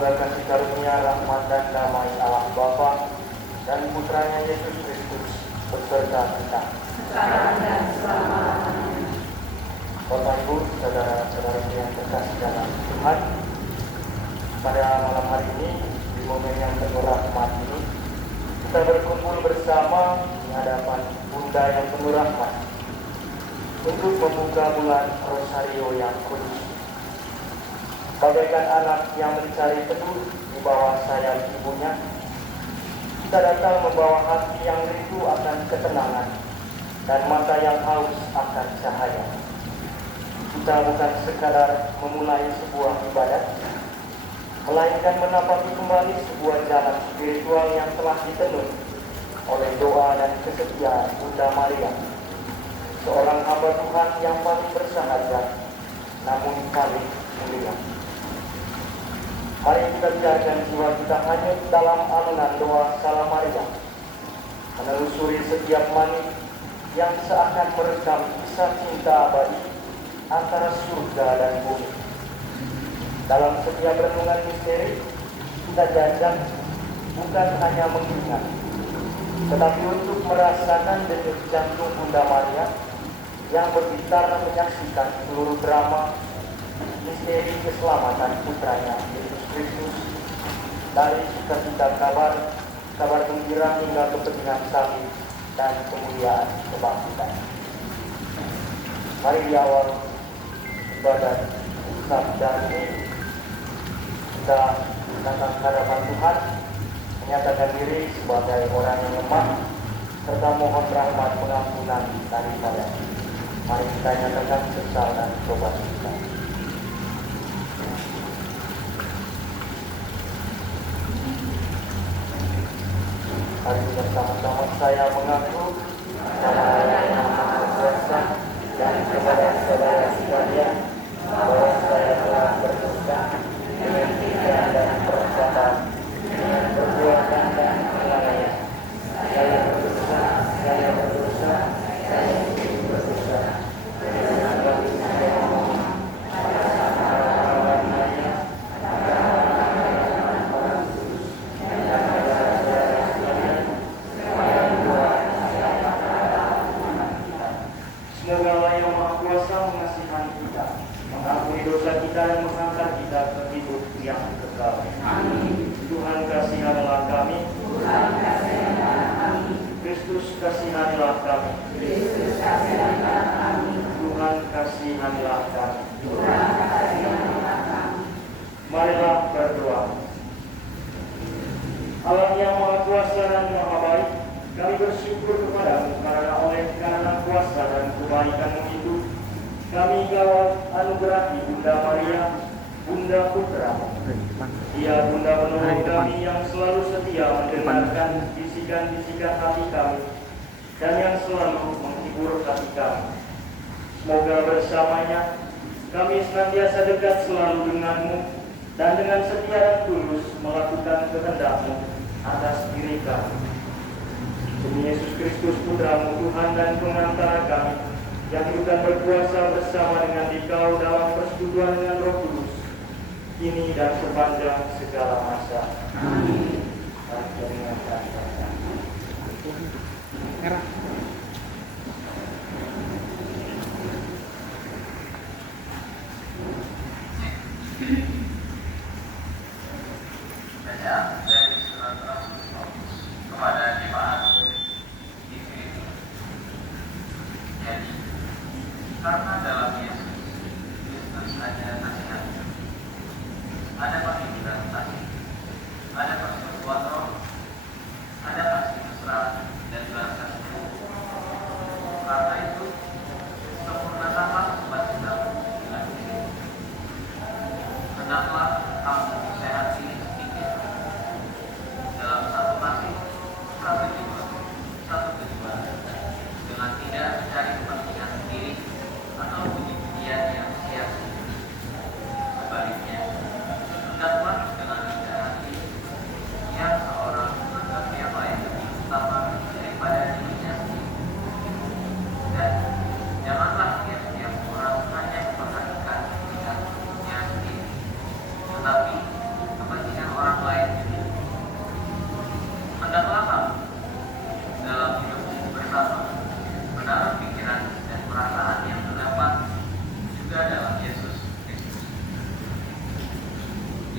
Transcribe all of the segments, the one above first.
Semoga kasih karunia, rahmat dan damai Allah Bapa dan Putranya Yesus Kristus beserta kita sekarang dan selama-lamanya. Bapak Ibu, saudara-saudara yang terkasih dalam Tuhan, pada malam hari ini di momen yang penuh rahmat ini kita berkumpul bersama di hadapan Bunda yang penuh rahmat untuk membuka bulan Rosario yang kudus. Bagaikan anak yang mencari teduh di bawah sayap ibunya, kita datang membawa hati yang rindu akan ketenangan dan mata yang haus akan cahaya. Kita bukan sekadar memulai sebuah ibadat, melainkan menapaki kembali sebuah jalan spiritual yang telah ditenun oleh doa dan kesetiaan Bunda Maria, seorang hamba Tuhan yang paling bersahaja namun paling mulia. Mari kita biarkan jiwa kita hanyut dalam alunan doa Salam Maria, menelusuri setiap manit yang seakan merekam kisah cinta abadi antara surga dan bumi. Dalam setiap renungan misteri, kita jajak bukan hanya mengingat, tetapi untuk merasakan denyut jantung Bunda Maria yang berbicara menyaksikan seluruh drama misteri keselamatan putranya Yesus Kristus, dari sukacita kabar gembira hingga kepentingan salib dan kemuliaan kebangkitan. Mari di awal ibadat sabda ini kita datang ke hadapan Tuhan, menyatakan diri sebagai orang yang lemah serta mohon rahmat pengampunan daripada. Mari kita nyatakan sesal dan tobat kita. Mari kita sama-sama saya mengaku kepada Yang Maha Kuasa dan kepada saudara sekalian bahwa saya telah berdosa dengan pikiran dan perbuatan, dengan perbuatan dan kelalaian. Saya berdosa, saya berdosa, saya berdosa. Dengan kami saya mohon pada sahabat Maria, pada orang kudus, dan pada saudara sekalian, supaya buat saya semoga Allah yang Maha Kuasa mengasihani kita, mengampuni dosa kita dan mengangkat kita ke hidup yang kekal. Amin. Tuhan kasihanilah kami. Tuhan kasihanilah kami. Kristus kasihanilah kami. Kristus kasihanilah kami. Tuhan kasihanilah kami. Tuhan kasihanilah kami. Marilah berdoa. Allah yang Maha Kuasa dan Maha Baik, kami bersyukur kepadamu karena kuasa dan kebaikan-Mu itu kami engkau anugerahi Bunda Maria, Bunda Putra. Dia Bunda penolong kami yang selalu setia mendengarkan bisikan-bisikan hati kami dan yang selalu menghibur hati kami. Semoga bersamanya kami senantiasa dekat selalu dengan-Mu dan dengan setia dan tulus melakukan kehendak-Mu atas diri kami. Demi Yesus Kristus Putra-Mu, Tuhan dan pengantara kami, yang hidup dan berkuasa bersama dengan Dikau dalam persekutuan dengan Roh Kudus, kini dan sepanjang segala masa. Amin. Kepada jemaat di Filipi. Jadi, karena dalam Yesus Kristus ada kasihan, ada panggilan kasih, ada persekutuan Roh, ada kasih mesra dan belas kasihan. Karena itu, sempurnakanlah sukacitamu dengan diri. Hendaklah kamu sehati sedikit dalam satu kasih, satu jiwa, satu tujuan, dengan tidak mencari kepentingan sendiri atau puji-pujian yang sia-sia. Sebaliknya,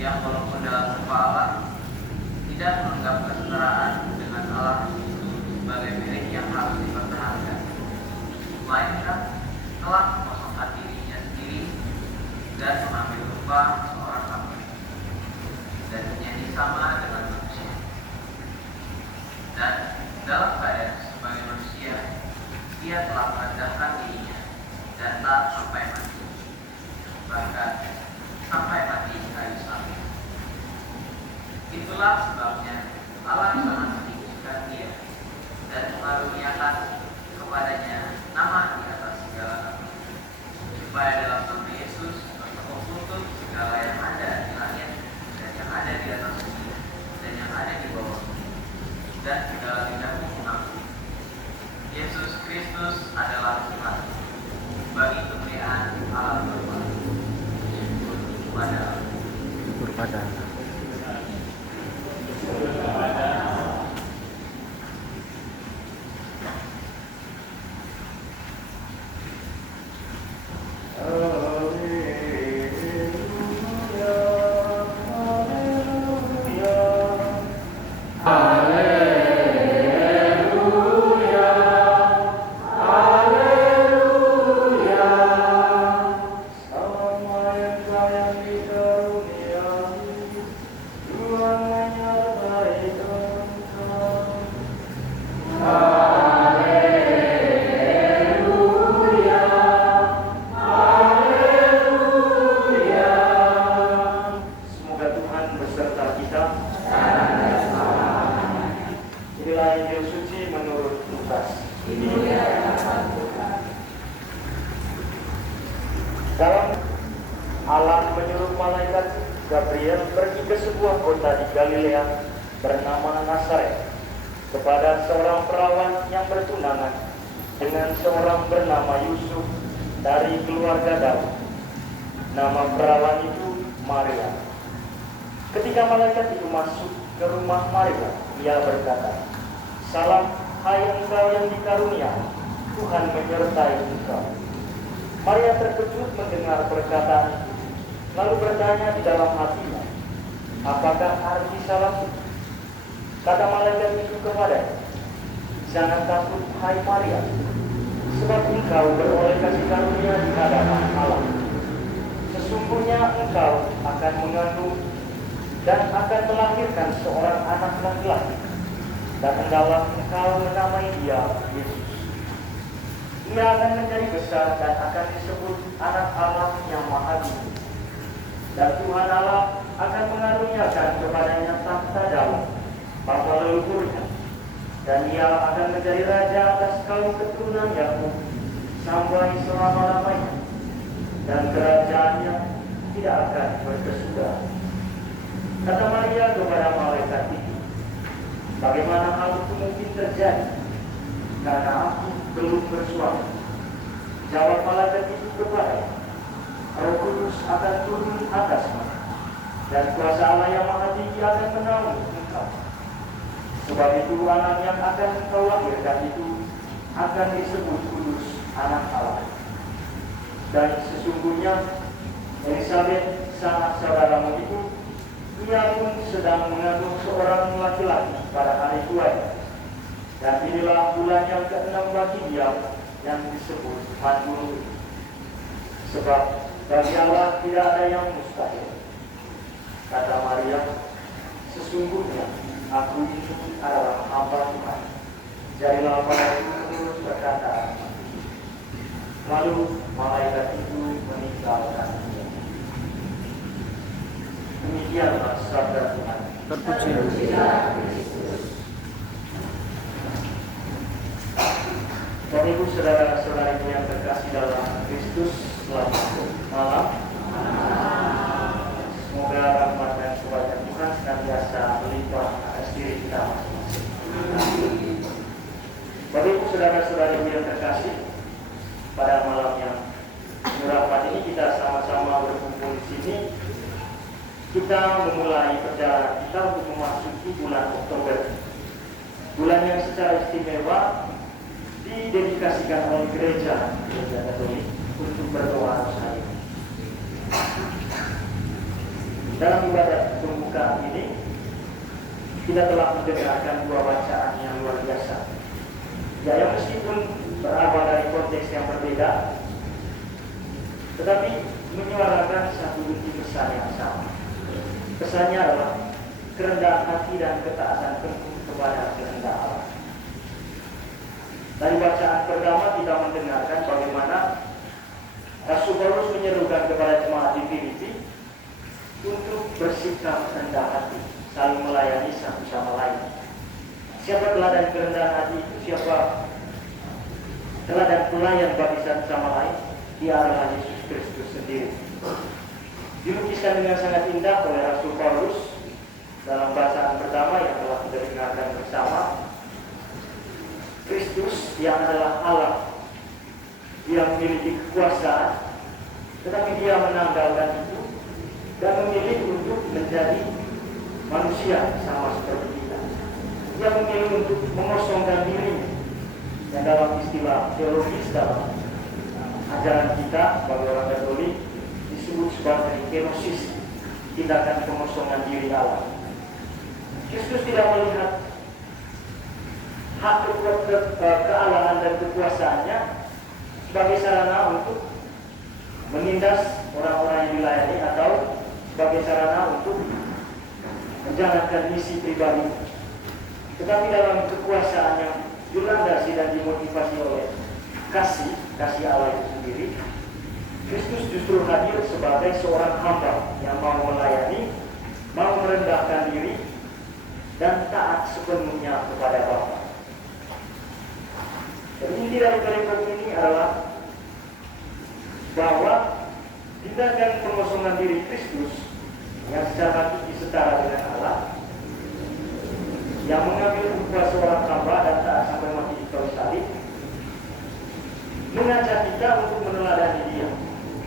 yang walaupun dalam rupa Allah tidak menganggap kesetaraan dengan Allah itu sebagai milik yang harus dipertahankan, melainkan telah mengosongkan dirinya sendiri dan mengambil rupa seorang hamba dan menjadi sama dengan manusia. Dan dalam keadaan sebagai manusia, dia telah merendahkan dirinya dan tak sampai mati, bahkan sampai mati kayu salib. Itulah sebabnya Allah sangat meninggikan dia dan mengaruniakan kepadanya nama di atas segala nama, supaya dalam nama Yesus bertekuk lutut segala yang ada di langit dan yang ada di atas bumi dan yang ada di bawah bumi, dan segala lidahmu mengakui Yesus Kristus adalah Tuhan, bagi kemuliaan Allah Bapa. Syukur pada Allah. Dalam Allah menyuruh malaikat Gabriel pergi ke sebuah kota di Galilea bernama Nazaret kepada seorang perawan yang bertunangan dengan seorang bernama Yusuf dari keluarga Daud. Nama perawan itu Maria. Ketika malaikat itu masuk ke rumah Maria, ia berkata, "Salam, hai engkau yang dikaruniai, Tuhan menyertai engkau." Maria terkejut mendengar perkataan itu, lalu bertanya di dalam hatinya, "Apakah arti salam itu?" Kata malaikat itu kepadanya, "Jangan takut, hai Maria, sebab engkau beroleh kasih karunia di hadapan Allah. Sesungguhnya engkau akan mengandung dan akan melahirkan seorang anak laki-laki, dan hendaklah engkau menamai dia Yesus. Ia akan menjadi besar dan akan disebut Anak Allah yang Maha Tinggi. Dan Tuhan Allah akan mengaruniakan kepadanya takhta Daud, bapa leluhurnya, dan ia akan menjadi raja atas kaum keturunan Yakub sampai selama-lamanya, dan kerajaannya tidak akan berkesudahan." Kata Maria kepada malaikat itu, "Bagaimana hal itu mungkin terjadi? Karena aku belum bersuami." Jawab malaikat itu kepadanya, "Roh Kudus akan turun atasmu, dan kuasa Allah yang Maha Tinggi akan menaungi engkau. Sebab itu anak yang akan engkau lahirkan itu akan disebut kudus, Anak Allah. Dan sesungguhnya Elisabet, sanak saudaramu itu, ia pun sedang mengandung seorang laki-laki pada hari tuanya. Dan inilah bulan yang ke-6 bagi dia yang disebut mandul. Sebab bagi Allah tidak ada yang mustahil." Kata Maria, "Sesungguhnya aku ini adalah hamba Tuhan. Jadilah padaku menurut perkataan." Lalu malaikat itu meninggalkan dia. Demikianlah sabda Tuhan. Terpuji. Bapak Ibu saudara-saudariku yang terkasih dalam Kristus, selamat malam. Semoga rahmat dan kuasa Tuhan senantiasa melimpah atas diri kita masing-masing. Bapak Ibu saudara-saudariku yang terkasih, pada malam yang berahmat ini kita sama-sama berkumpul di sini. Kita memulai perjalanan kita untuk memasuki bulan Oktober, bulan yang secara istimewa didedikasikan oleh gereja Katolik untuk berdoa rosari. Dalam ibadat pembukaan ini, kita telah mendengarkan dua bacaan yang luar biasa. Ya, yang meskipun berawal dari konteks yang berbeda, tetapi menyuarakan satu inti pesan yang sama. Pesannya adalah kerendahan hati dan ketaatan penuh kepada kehendak Allah. Dari bacaan pertama kita mendengarkan bagaimana Rasul Paulus menyerukan kepada jemaat di Filipi untuk bersikap rendah hati, saling melayani satu sama lain. Siapa teladan kerendahan hati itu? Siapa teladan pelayan bagi satu sama lain? Dia adalah Yesus Kristus sendiri. Dilukiskan dengan sangat indah oleh Rasul Paulus dalam bacaan pertama yang telah kita dengarkan bersama. Kristus yang adalah Allah, dia memiliki kekuasaan, tetapi dia menanggalkan itu dan memilih untuk menjadi manusia sama seperti kita. Dia memilih untuk mengosongkan diri, yang dalam istilah teologis dalam ajaran kita sebagai orang Katolik disebut sebagai kenosis, tindakan pengosongan diri Allah. Kristus tidak melihat hak kealahan dan kekuasaannya sebagai sarana untuk menindas orang-orang yang dilayani atau sebagai sarana untuk menjalankan misi pribadi. Tetapi dalam kekuasaan yang dilandasi dan dimotivasi oleh kasih Allah itu sendiri, Kristus justru hadir sebagai seorang hamba yang mau melayani, mau merendahkan diri, dan taat sepenuhnya kepada Bapa. Dan inti dari perikop ini adalah bahwa tindakan pengosongan diri Kristus yang secara hakiki setara dengan Allah, yang mengambil upah seorang hamba dan taat sampai mati di kayu salib, mengajak kita untuk meneladani dia.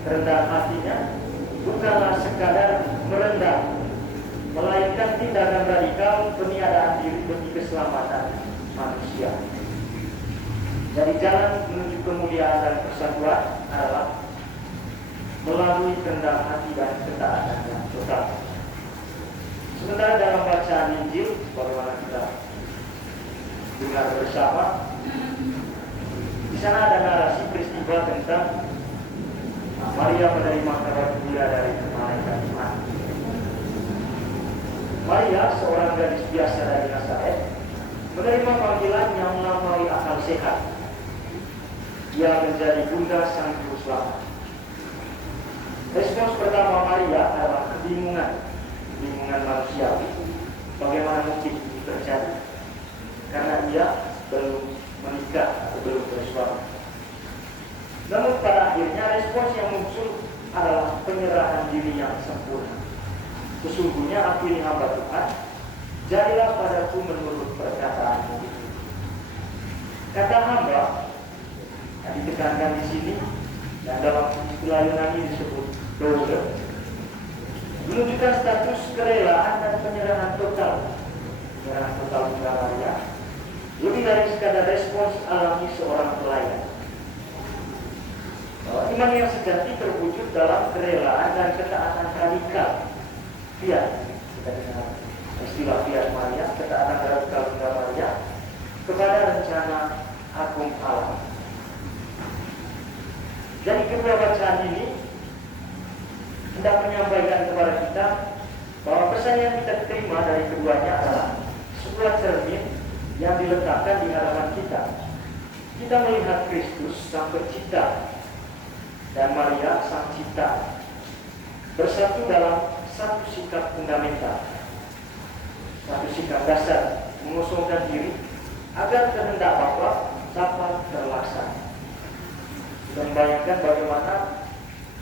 Kerendahan hatinya bukanlah sekadar merendah, melainkan tindakan radikal peniadaan diri demi keselamatan manusia. Jadi jalan menuju kemuliaan dan persatuan adalah melalui kerendahan hati dan ketaatan yang total. Sementara dalam bacaan Injil, bagaimana kita dengar bersama, di sana ada narasi peristiwa tentang Maria menerima kabar gembira dari malaikat Tuhan. Maria, seorang gadis biasa dari Nazaret, menerima panggilan yang melampaui akal sehat. Ia menjadi bunda sang juru selamat. Respons pertama Maria adalah kebingungan manusiawi. Bagaimana mungkin ini terjadi? Karena ia belum menikah atau belum bersuami. Namun pada akhirnya respons yang muncul adalah penyerahan diri yang sempurna. Sesungguhnya aku ini hamba Tuhan, jadilah padaku menurut perkataanmu itu. Kata hamba yang ditekankan di sini dan dalam istilah Yunani disebut doule, menunjukkan status kerelaan dan penyerahan total Bunda Maria, lebih dari sekadar respons alami seorang pelayan. Bahwa iman yang sejati terwujud dalam kerelaan dan ketaatan radikal. Fiat, kita dengar istilah fiat Maria, ketaatan radikal Bunda Maria kepada rencana agung Allah. Jadi kedua bacaan ini hendak menyampaikan kepada kita bahwa pesan yang kita terima dari keduanya adalah sebuah cermin yang diletakkan di hadapan kita. Kita melihat Kristus sang pencipta dan Maria sang cipta bersatu dalam satu sikap fundamental, satu sikap dasar, mengosongkan diri agar kehendak Bapa dapat terlaksana. Dan bayangkan bagaimana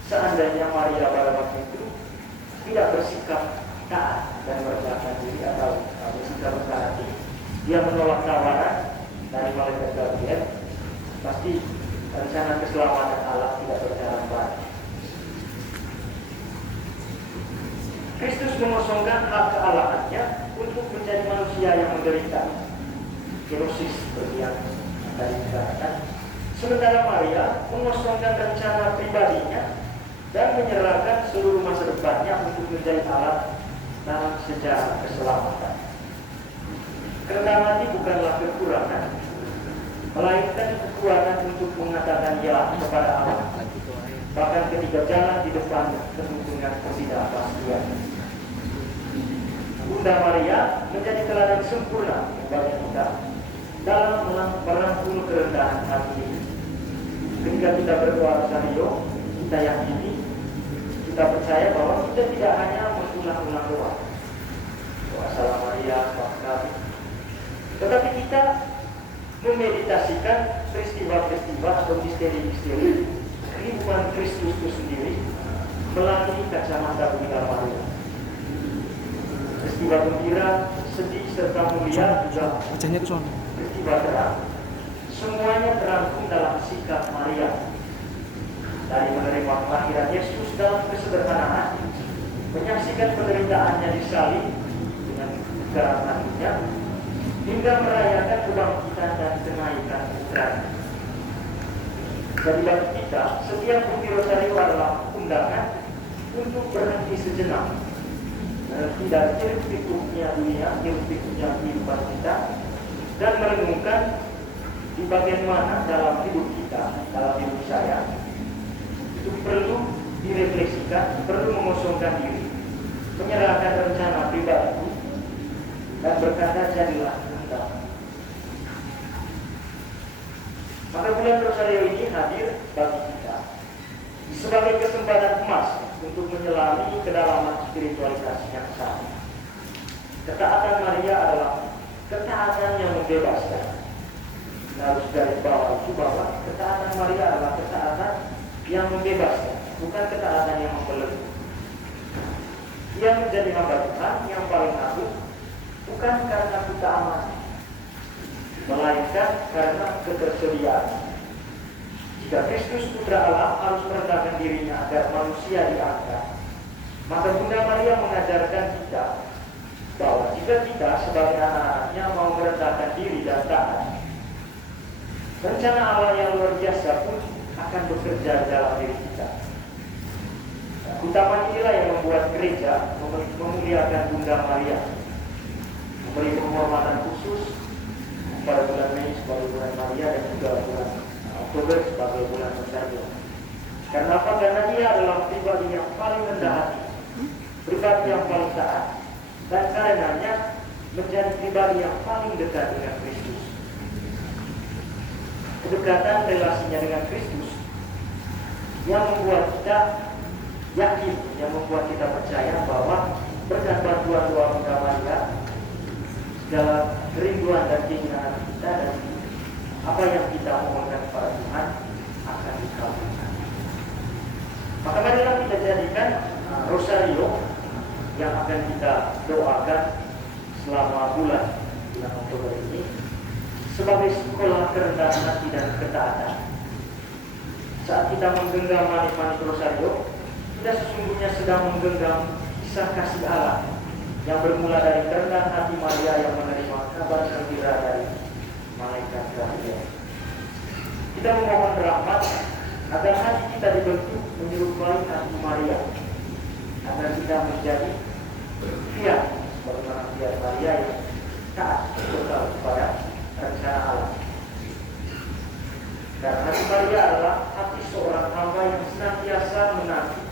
seandainya Maria pada waktu itu tidak bersikap taat dan merendahkan diri atau bersikap rendah hati, dia menolak tawaran dari malaikat Gabriel, pasti rencana keselamatan Allah tidak berjalan baik. Kristus mengosongkan hak kealahannya untuk menjadi manusia yang menderita, kenosis seperti yang tadi dikatakan. Sementara Maria mengosongkan rencana pribadinya dan menyerahkan seluruh masa depannya untuk menjadi alat dalam sejarah keselamatan. Kerendahan hati bukanlah kekurangan, melainkan kekuatan untuk mengatakan ya kepada Allah, bahkan ketika jalan di depan penuh dengan ketidakpastian. Bunda Maria menjadi teladan sempurna bagi kita dalam merangkul kerendahan hati ini. Ketika kita berdoa rosario, kita yakini, kita percaya bahwa kita tidak hanya mengulang-ulang doa Salam Maria, tetapi kita memeditasikan peristiwa-peristiwa atau misteri-misteri kehidupan Kristus itu sendiri melalui kacamata Bunda Maria. Peristiwa gembira, sedih, serta mulia juga peristiwa terang, semuanya terangkum dalam sikap Maria. Dari menerima kelahiran Yesus dalam kesederhanaan, menyaksikan penderitaannya disalib dengan kekerasannya, hingga merayakan kebangkitan dan kenaikan putranya. Jadi bagi kita, setiap bukti rosario adalah undangan untuk berhenti sejenak, berhenti dari hiruk-pikuknya dunia, hiruk-pikuknya kehidupan kita, dan merenungkan di bagian mana dalam hidup kita, dalam hidup saya, itu perlu direfleksikan, perlu mengosongkan diri, menyerahkan rencana pribadi, dan berkata jadilah kehendak. Maka bulan Rosario ini hadir bagi kita sebagai kesempatan emas untuk menyelami kedalaman spiritualitas yang sama. Ketaatan Maria adalah ketaatan yang membebaskan. Kita harus garis bawah itu bahwa ketaatan Maria adalah ketaatan yang membebaskan, bukan ketaatan yang membelenggu. Dia menjadi hamba Tuhan yang paling agung, bukan karena keutamaan, melainkan karena ketersediaan. Jika Kristus Putra Allah harus merendahkan dirinya agar manusia diangkat, maka Bunda Maria mengajarkan kita bahwa jika kita sebagai anak-anaknya mau merendahkan diri dan taat, rencana Allah yang luar biasa pun akan bekerja dalam diri kita. Keutamaan inilah yang membuat gereja memuliakan Bunda Maria, memberi penghormatan khusus pada bulan Mei sebagai bulan Maria dan juga bulan Oktober sebagai bulan Rosario. Karena apa? Karena dia adalah pribadi yang paling rendah hati, pribadi yang paling taat, dan karenanya menjadi pribadi yang paling dekat dengan Kristus. Kedekatan relasinya dengan Kristus yang membuat kita yakin, yang membuat kita percaya bahwa berkat bantuan doa Bunda Maria, segala kerinduan dan keinginan kita dan apa yang kita mohonkan kepada Tuhan akan dikabulkan. Maka marilah kita jadikan rosario yang akan kita doakan selama bulan Oktober ini sebagai sekolah kerendahan hati dan ketaatan. Saat kita menggenggam manik-manik rosario, kita sesungguhnya sedang menggenggam kisah kasih Allah yang bermula dari kerendahan hati Maria yang menerima kabar gembira dari malaikat Gabriel. Kita memohon rahmat agar hati kita dibentuk menyerupai hati Maria, agar kita menjadi fiat sebagaimana fiat Maria yang taat total kepada rencana Allah. Dan hati Maria adalah hati seorang hamba yang senantiasa menanti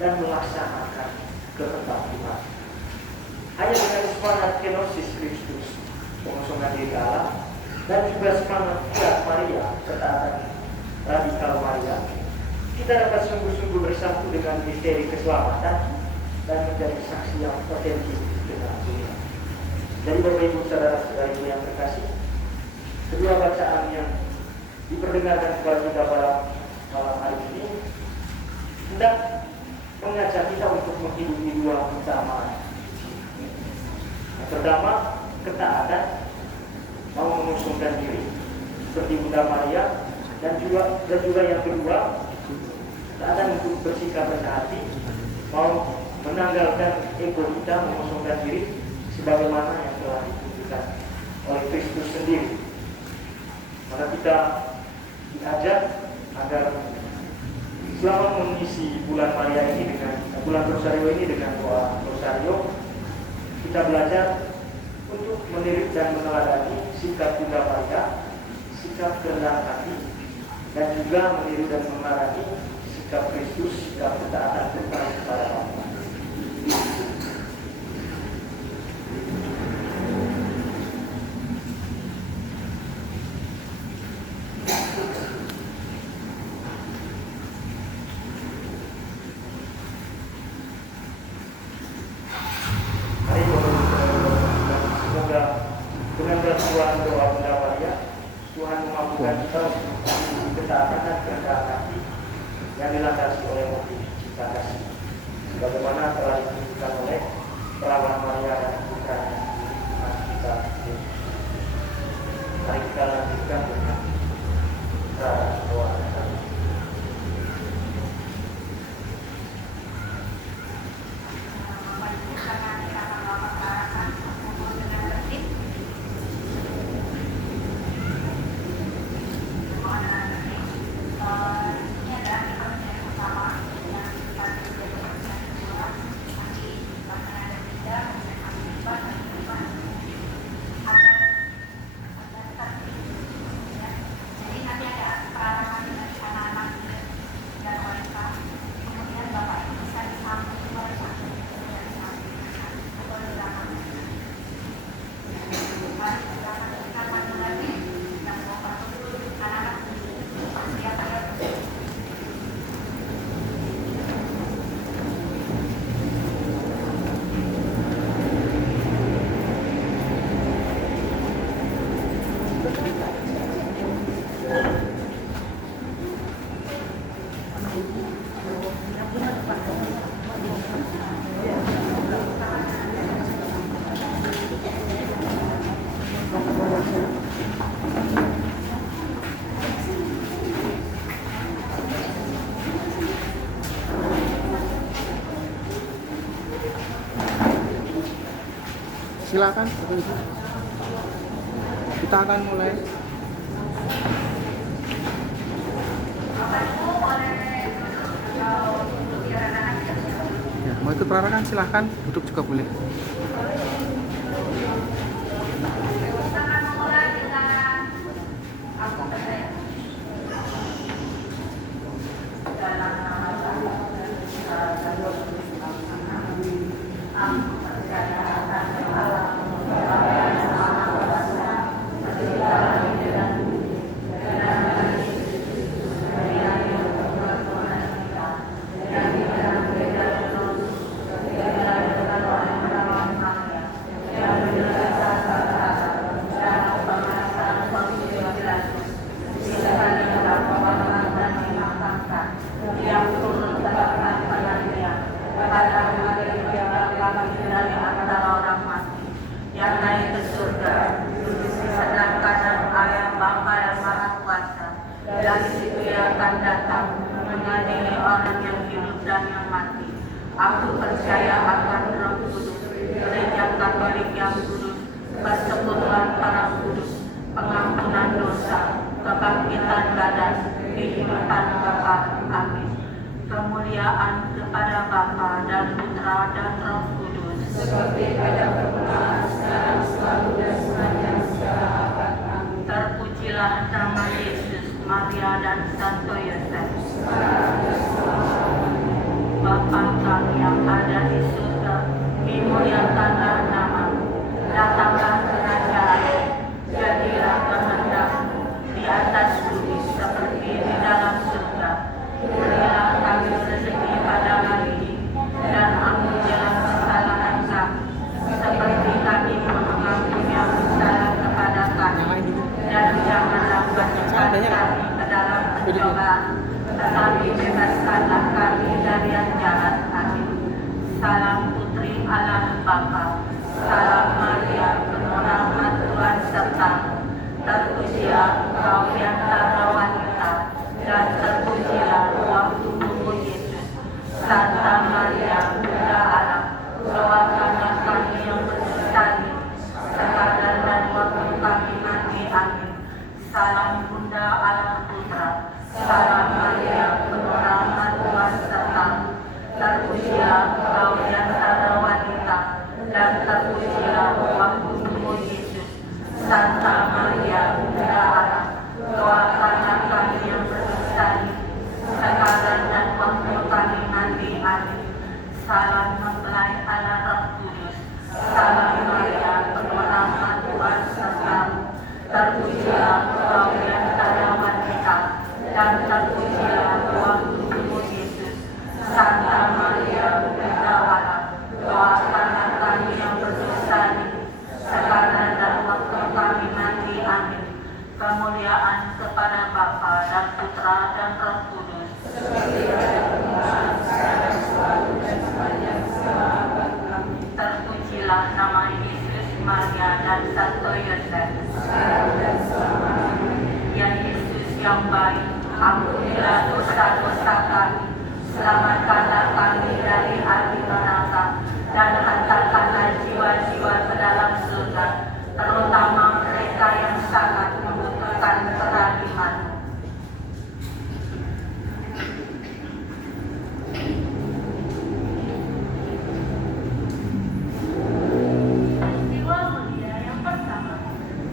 dan melaksanakan kehendak Tuhan. Hanya dengan semangat kenosis Kristus, pengosongan diri Allah, dan juga semangat fiat Maria, ketaatan radikal Maria, kita dapat sungguh-sungguh bersatu dengan misteri keselamatan dan menjadi saksi yang otentik dengan dunia. Jadi Bapak Ibu saudara-saudari yang terkasih, kedua bacaan yang diperdengarkan kepada kita pada malam hari ini hendak mengajak kita untuk menghidupi dua keutamaan. Yang pertama, ketaatan, mau mengusungkan diri seperti Bunda Maria, dan juga yang kedua, ketaatan untuk bersikap rendah hati, mau menanggalkan ego kita, mengusungkan diri sebagaimana yang telah ditunjukkan oleh Kristus sendiri. Maka kita diajak agar Selamat mengisi bulan Maria ini dengan bulan Rosario ini dengan doa Rosario. Kita belajar untuk meniru dan meneladani sikap Bunda Maria, sikap kerendahan hati, dan juga meniru dan meneladani sikap Kristus, sikap ketaatan kepada Bapa. Dengan bantuan doa Bunda Maria, Tuhan memampukan kita ketaatan dan kerendahan hati yang dilandasi oleh motif cinta kasih. Bagaimana telah ditunjukkan oleh perawan Maria dan putranya kita. Mari kita lanjutkan dengan doa. Silakan, kita akan mulai. Ya, mau ikut perarakan silahkan, duduk juga boleh. Dari situ ia akan datang mengadili orang yang hidup dan yang mati. Aku percaya akan Roh Kudus, Gereja Katolik yang kudus, persekutuan para kudus, pengampunan dosa, kebangkitan badan, kehidupan kekal. Amin. Kemuliaan kepada Bapa dan Putra dan Roh Kudus, seperti pada permulaan, sekarang, selalu dan sepanjang segala abad. Amin. Terpujilah nama Yesus, Maria dan Santo Yosef. Bapa kami yang ada di surga, dimuliakanlah namamu, datanglah kerajaan-Mu, jadilah kehendak-Mu di atas bumi seperti di dalam surga. Berilah kami rezeki pada hari ini, dan ampunilah kesalahan kami, seperti kami mengampuni yang bersalah kepada kami. Dan janganlah masukkan kami ke dalam pencobaan, tetapi bebaskanlah kami dari yang jahat. Amin. Salam Putri Allah Bapa, salam Maria, penuh rahmat Tuhan sertamu. Terpujilah Engkau di antara wanita, dan terpujilah buah tubuhmu Yesus. Santa Maria, Bunda Allah, doakanlah kami yang berdosa ini, sekarang dan waktu kami mati. Amin. Salam Bunda Allah Putra, salam Maria, penuh rahmat dan terpujilah buah tubuhmu Yesus. Santa Maria, Bunda Allah, doakanlah kami yang berdosa ini, sekarang dan waktu kami mati. Amin. Salam mempelai Allah Roh Kudus. Salam Maria, penuh rahmat Tuhan sertamu. Terpujilah engkau di antara wanita, dan terpujilah buah tubuhmu Yesus. Santa Maria, Bunda Allah, doakanlah kami yang berdosa ini, sekarang dan waktu kami mati. Amin. Kemuliaan kepada Bapa dan Putra dan Roh Kudus. Terpujilah nama Yesus, Maria dan Santo Yosef. Ya Yesus yang baik, ampunilah dosa-dosa kami, selamatkanlah kami dari api neraka, dan hantarkanlah jiwa-jiwa ke dalam surga, terutama mereka yang sangat membutuhkan kerahiman. Peristiwa mulia yang pertama,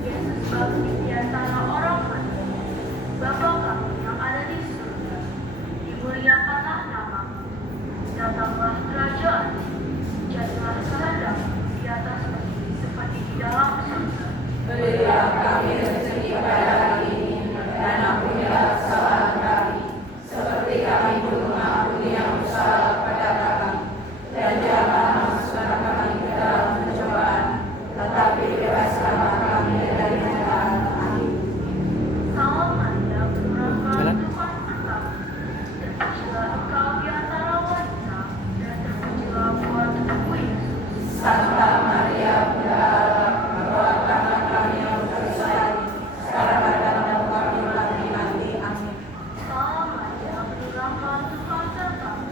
Yesus bangkit di antara orang mati. Bapa kami yang ada di surga, dimuliakanlah namamu. Datanglah kerajaan-Mu, jadilah kehendakmu di atas bumi seperti di dalam surga. Berilah kami rezeki pada hari ini, dan ampunilah kesalahan kami, seperti kami pun mengampuni yang bersalah kepada kami. Dan janganlah masukkan kami ke dalam pencobaan, tetapi bebaskanlah kami dari yang jahat. Amin. Salam Maria, penuh rahmat Jalan. Tuhan sertamu. Terpujilah engkau di antara wanita, dan terpujilah buah tubuhmu Yesus. Santa Maria, Bunda Allah, doakanlah kami yang berdosa ini, sekarang dan waktu kami mati. Amin. Salam Maria, penuh rahmat Tuhan sertamu.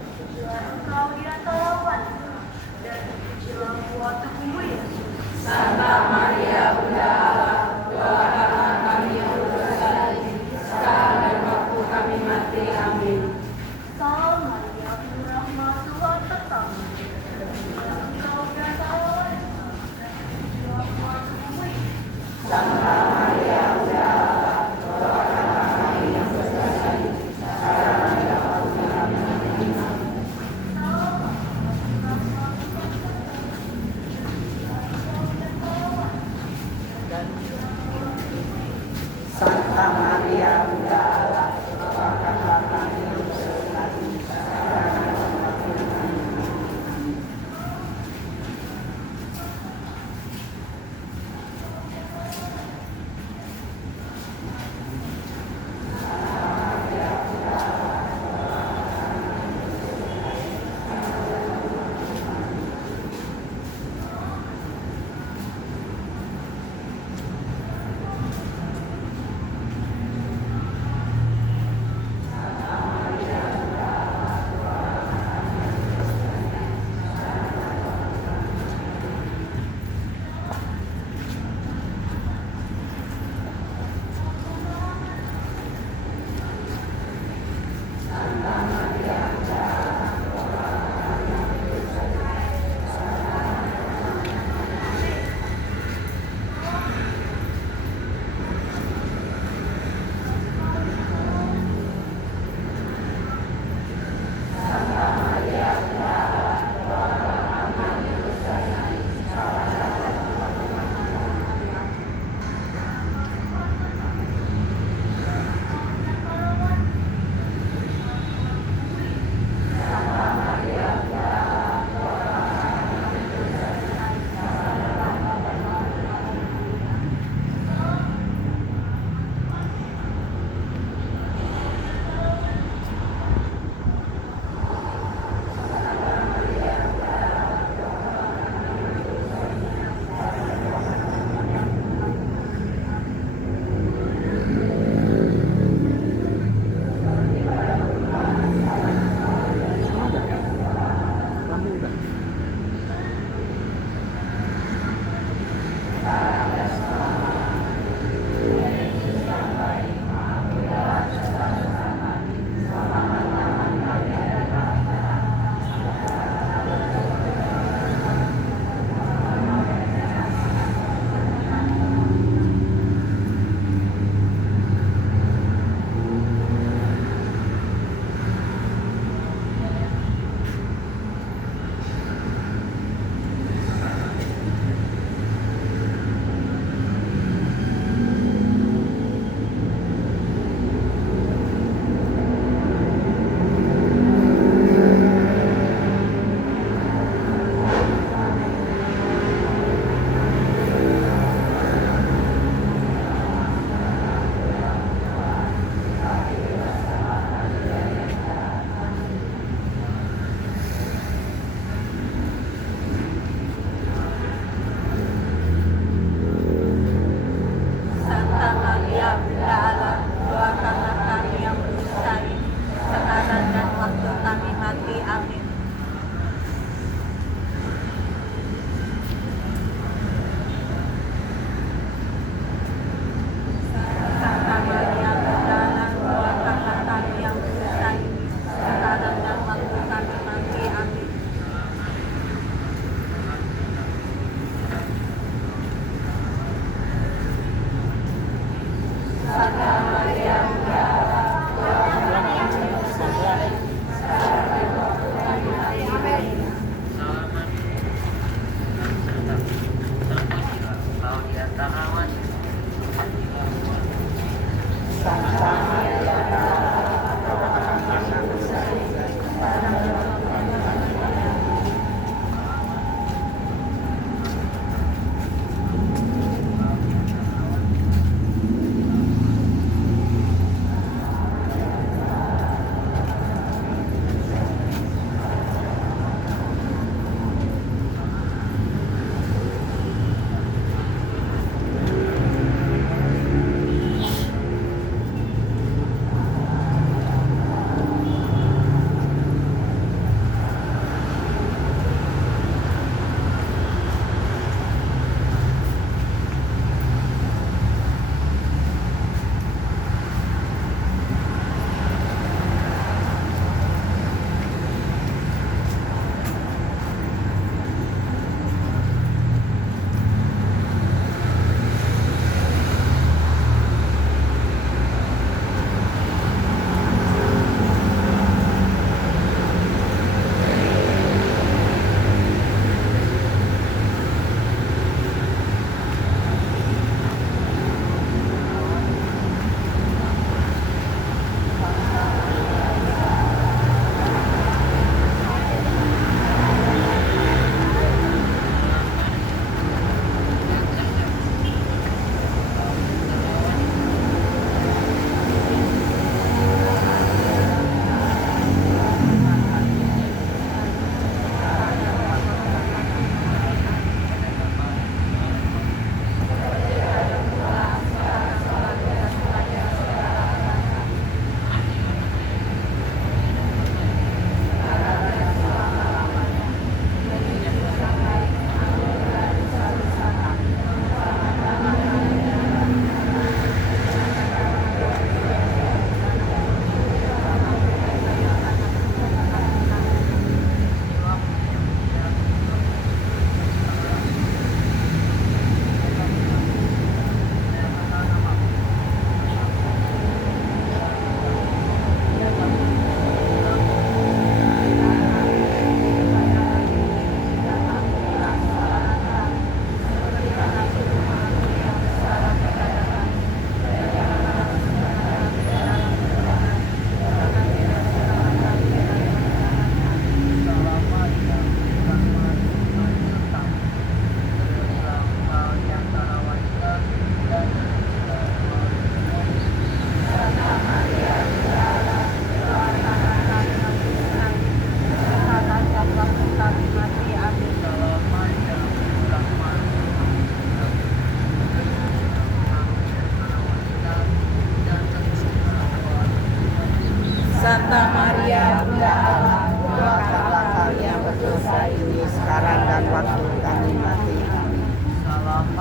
Terpujilah engkau di antara wanita, dan terpujilah buah tubuhmu Yesus. Santa Maria, Bunda Allah, doakanlah kami yang berdosa ini, sekarang dan waktu kami mati. Amin. Salam Maria, penuh rahmat Tuhan sertamu. Terpujilah engkau di antara wanita, dan terpujilah buah tubuhmu Yesus. Santa Maria, Bunda Allah, doakanlah kami yang berdosa ini, sekarang dan waktu kami mati. Amin. Salam Maria, penuh rahmat Tuhan sertamu. Terpujilah engkau di antara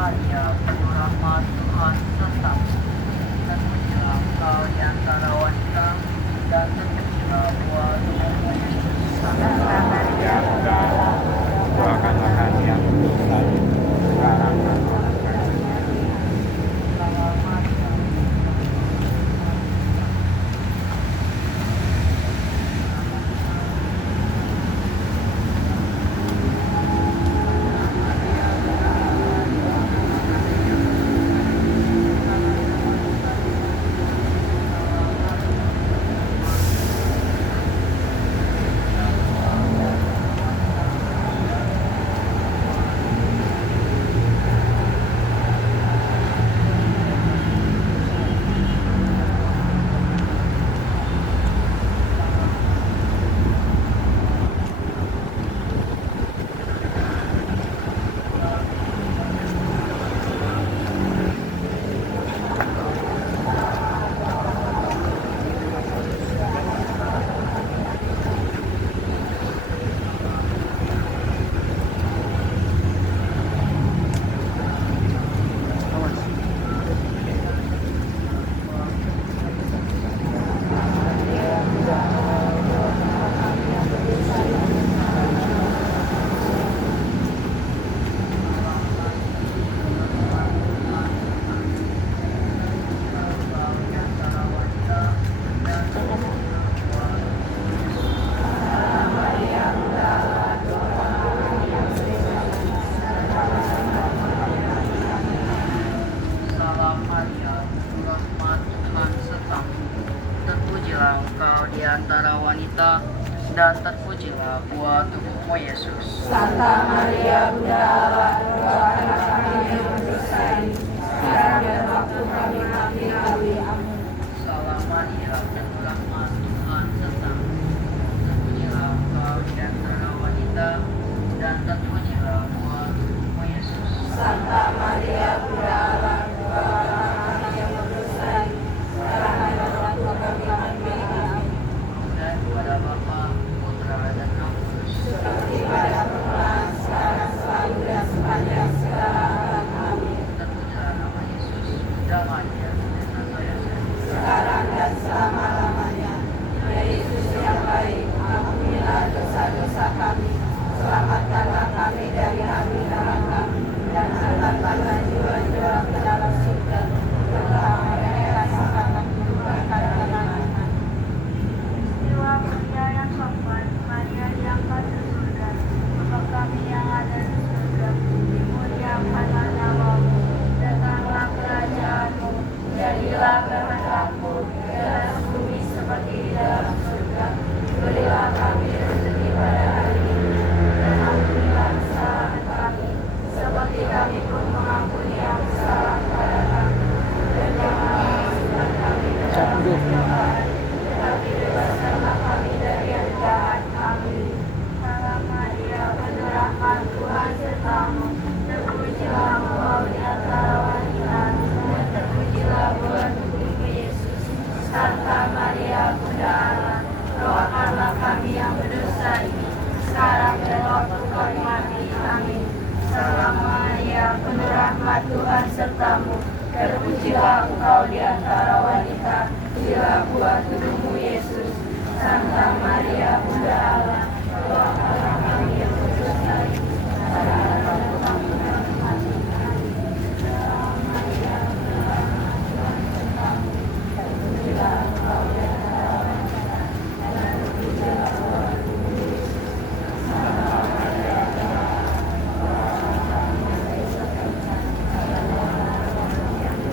Maria, penuh rahmat, Tuhan sertamu. Terpujilah engkau di antara wanita, dan terpujilah buah tubuhmu Yesus. Santa Maria, Bunda Allah, doakanlah kami yang berdosa, sekarang dan waktu kami mati. Salam Maria, Awas. Salam Maria, penuh rahmat, Tuhan sertamu. Terpujilah engkau di antara wanita, dan terpujilah buah tubuhmu Yesus. Santa Maria, Bunda Allah, doakanlah kami yang berdosa ini, sekarang dan waktu kami mati. Amin. Salam Maria, penuh rahmat, Tuhan sertamu. Terpujilah engkau di antara wanita, dan terpujilah buah tubuhmu Yesus. Santa Maria, Bunda Allah, doakanlah kami yang berdosa ini, sekarang dan waktu kami mati. Amin. Dan kepada Bapa, Putra, dan Roh Kudus. Seperti pada permulaan, sekarang, selalu, dan sepanjang segala abad. Amin. Terpujilah nama Yesus, damai ya, dan Yosef. Sekarang dan selama-lamanya. Ya Yesus yang baik, ampunilah dosa-dosa kami, selamatkanlah kami dari api neraka, dan angkatlah jiwa-jiwa ke dalam surga, terutama mereka yang sangat membutuhkan pertolongan. Peristiwa Maria yang sopan, Maria diangkat ke surga. Bapa kami yang ada di surga, dimuliakanlah namamu. Datanglah kerajaanmu, jadilah kehendakmu di atas bumi seperti di dalam surga. Berilah kami rezeki pada hari ini, dan ampunilah kesalahan kami, seperti kami pun mengampuni yang bersalah kepada kami. Dan janganlah masukkan kami ke dalam pencobaan, tetapi bebaskanlah kami dari yang jahat. Amin. Salam Maria, penuh rahmat, Tuhan sertamu. Terpujilah engkau di antara wanita, dan terpujilah buah tubuhmu Yesus. Santa Maria, Bunda Allah, doakanlah kami yang berdosa ini, sekarang dan waktu kami mati. Amin. Salam Maria, penuh rahmat, Tuhan sertamu. Terpujilah engkau di antara wanita, terpujilah buah tubuhmu Yesus. Santa Maria, Bunda Allah, doakanlah kami yang berdosa ini, sekarang dan waktu kami mati. Amin. Salam Maria, penuh rahmat, Tuhan sertamu. Terpujilah engkau di antara wanita, dan terpujilah buah tubuhmu Yesus. Santa Maria, Bunda Allah, doakanlah kami yang berdosa ini, sekarang dan waktu kami mati.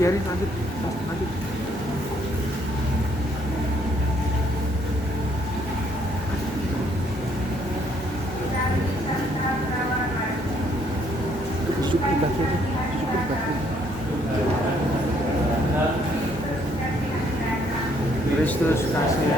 biarin lanjut. Syukur bagi Kristus kasih.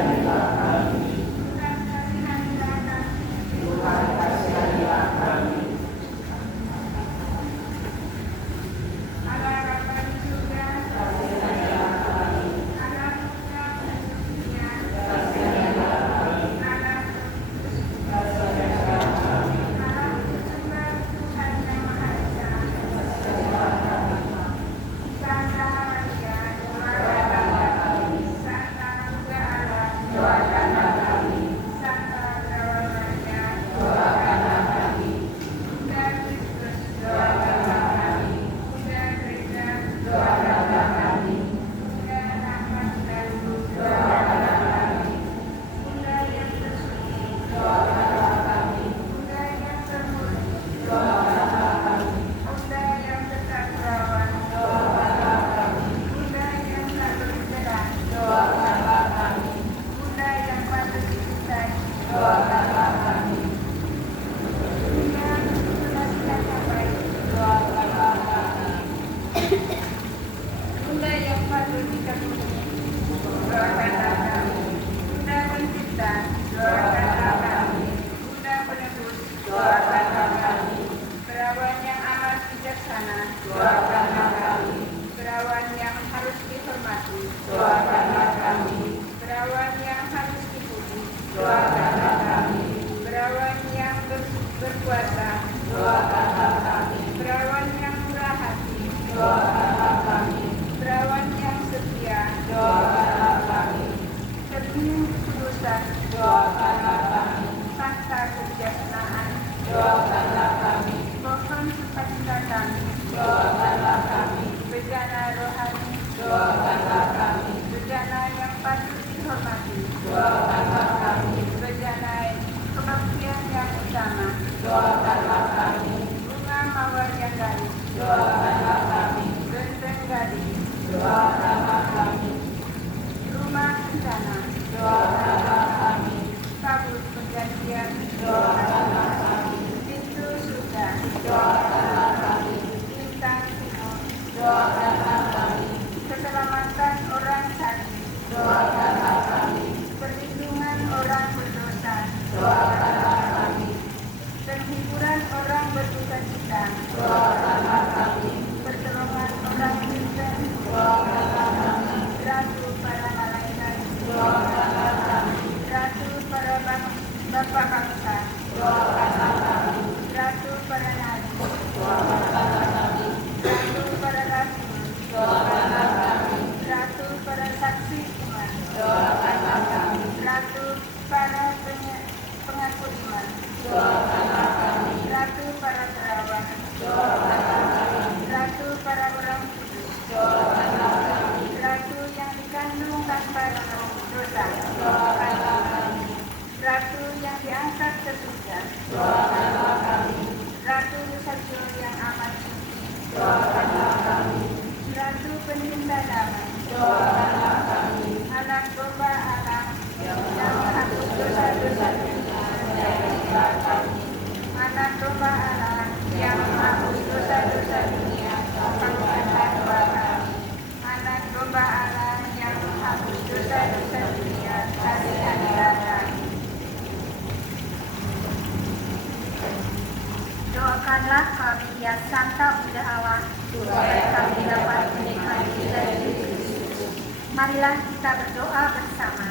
Doakanlah kami ya Santa Bunda Allah, supaya kami dapat menikmati dari Kristus. Marilah kita berdoa bersama.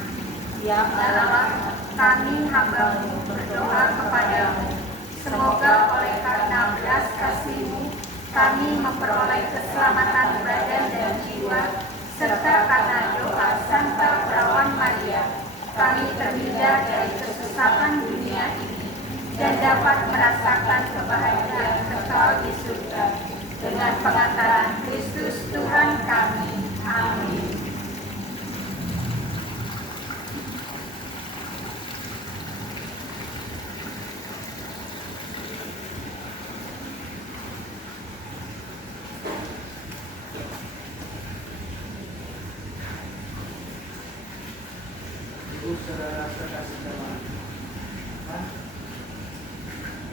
Ya Allah, kami hamba-Mu berdoa kepadamu. Semoga oleh karena belas kasih-Mu, kami memperoleh keselamatan badan dan jiwa, serta karena doa Santa Perawan Maria, kami terhindar dari kesusahan dunia ini dan dapat merasakan kebahagiaan kekal di surga dengan pengantaran Kristus Tuhan kami. Amin. saudara sekasih jemaat.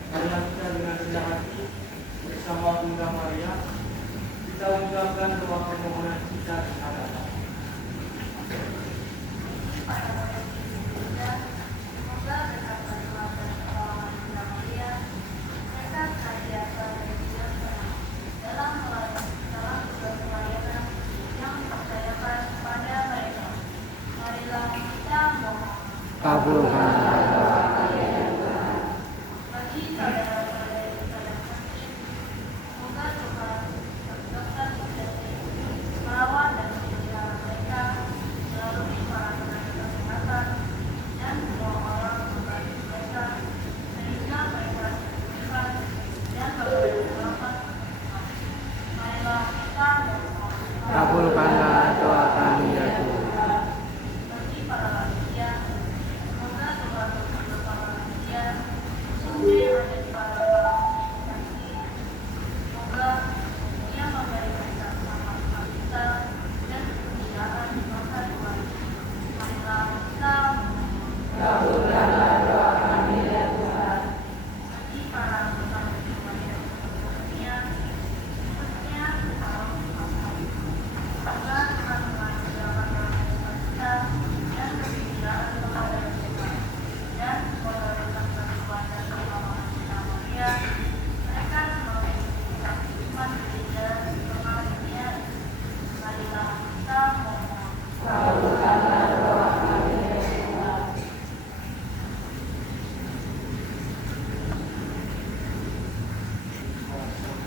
Marilah kita dengan rendah hati bersama Bunda Maria kita ungkapkan doa permohonan kita kepada Allah. Semoga berkat doa dan pertolongan Bunda Maria, mereka senantiasa berjuang dalam tugas pelayanan yang dipercayakan kepada mereka. Marilah kita mohon. Kabulkan doa kalian. Bagi saudara-saudara yang sedang sakit, semoga Tuhan berkata sejati merawat dan memelihara mereka melalui para tenaga kesehatan dan semua orang membantu mereka sehingga mereka sembuhkan dan memberi selamat. Marilah kita mohon. Kabulkanlah doa kami ya Tuhan. Bagi para lansia, semoga Tuhan bersama para lansia khususnya yang ada di para saksi. Semoga Dia memberi mereka selamat kita dan kemuliaan di masa depan. Marilah kita Kabulkanlah doa kami ya Tuhan. bagi para anggota keluarga dunia, khususnya para pasal. Semoga Tuhan mengajarkan kita dan kegembiraan kepada kita dan solidaritas bantuan dan pertolongan Bunda Maria. Mereka semakin saksi iman gereja serta dunia. Marilah kita mohon. Kabulkanlah doa kami ya Tuhan.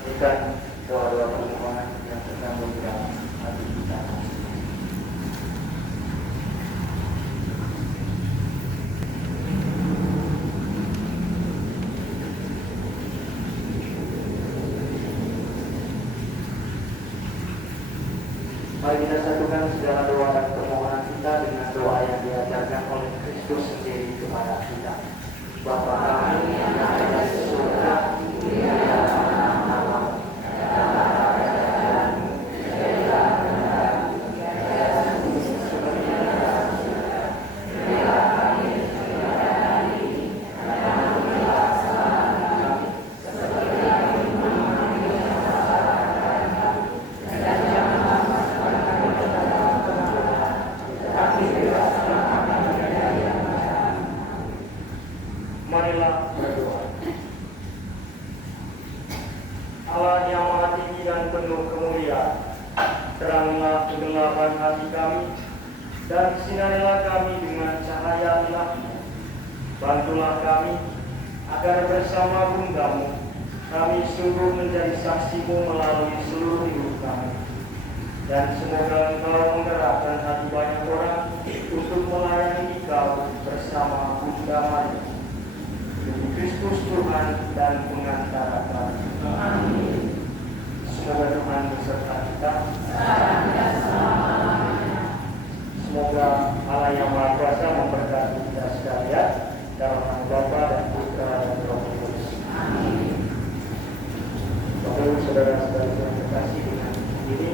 Berikan doa-doa permohonan yang terkandung dalam hati kita. Mari kita satukan segala doa dan permohonan kita dengan doa yang diajarkan oleh Kristus sendiri kepada kita. Bapa kami yang ada di surga, dimuliakan namamu, datanglah kerajaanmu, jadilah kehendakmu, seperti di dalam surga. Berilah kami kehidupan hari ini, dan ampunilah kesalahan kami, seperti kami mengampuni yang salah kepada kami, dan janganlah masukkan kami ke dalam pencobaan, tetapi bebaskanlah kami dari yang jahat. Marilah berdoa. Allah yang maha tinggi dan penuh kemuliaan, teranglah kegelapan hati kami dan sinarilah kami dengan cahaya ilahi. Bantulah kami agar bersama Bundamu kami sungguh menjadi saksimu melalui seluruh hidup kami. Dan semoga Engkau menggerakkan hati banyak orang untuk melayani Engkau bersama Bunda Maria. Demi Kristus Tuhan dan pengantara kami. Amin. Semoga Tuhan beserta kita. Sekarang dan selama-lamanya. Semoga Allah yang Maha Kuasa memberkati kita sekalian dalam nama Bapa dan Putra dan Roh Kudus. Amin. Bapak Ibu saudara-saudara yang terkasih, dengan ini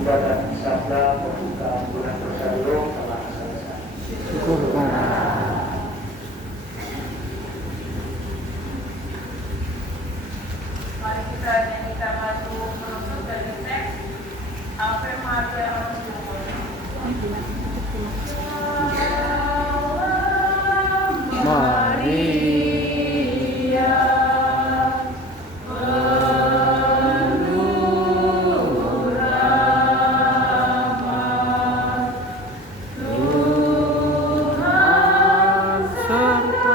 ibadat sabda pembuka bulan Rosario telah selesai. Syukurkanlah. Mari kita nyanyikan lagu penutup dari teks Ave Maria Maria penuh rahmat, Tuhan sertamu.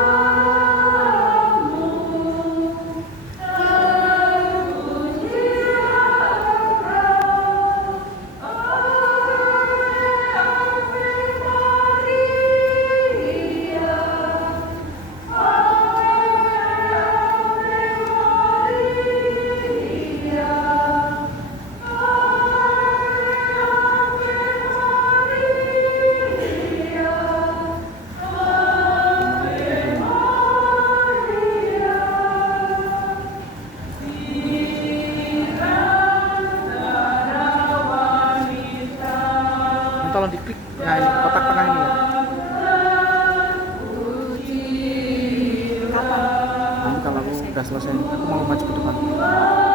Tolong diklik, nah ini kotak tengah ini ya. selesai, aku mau maju ke depan.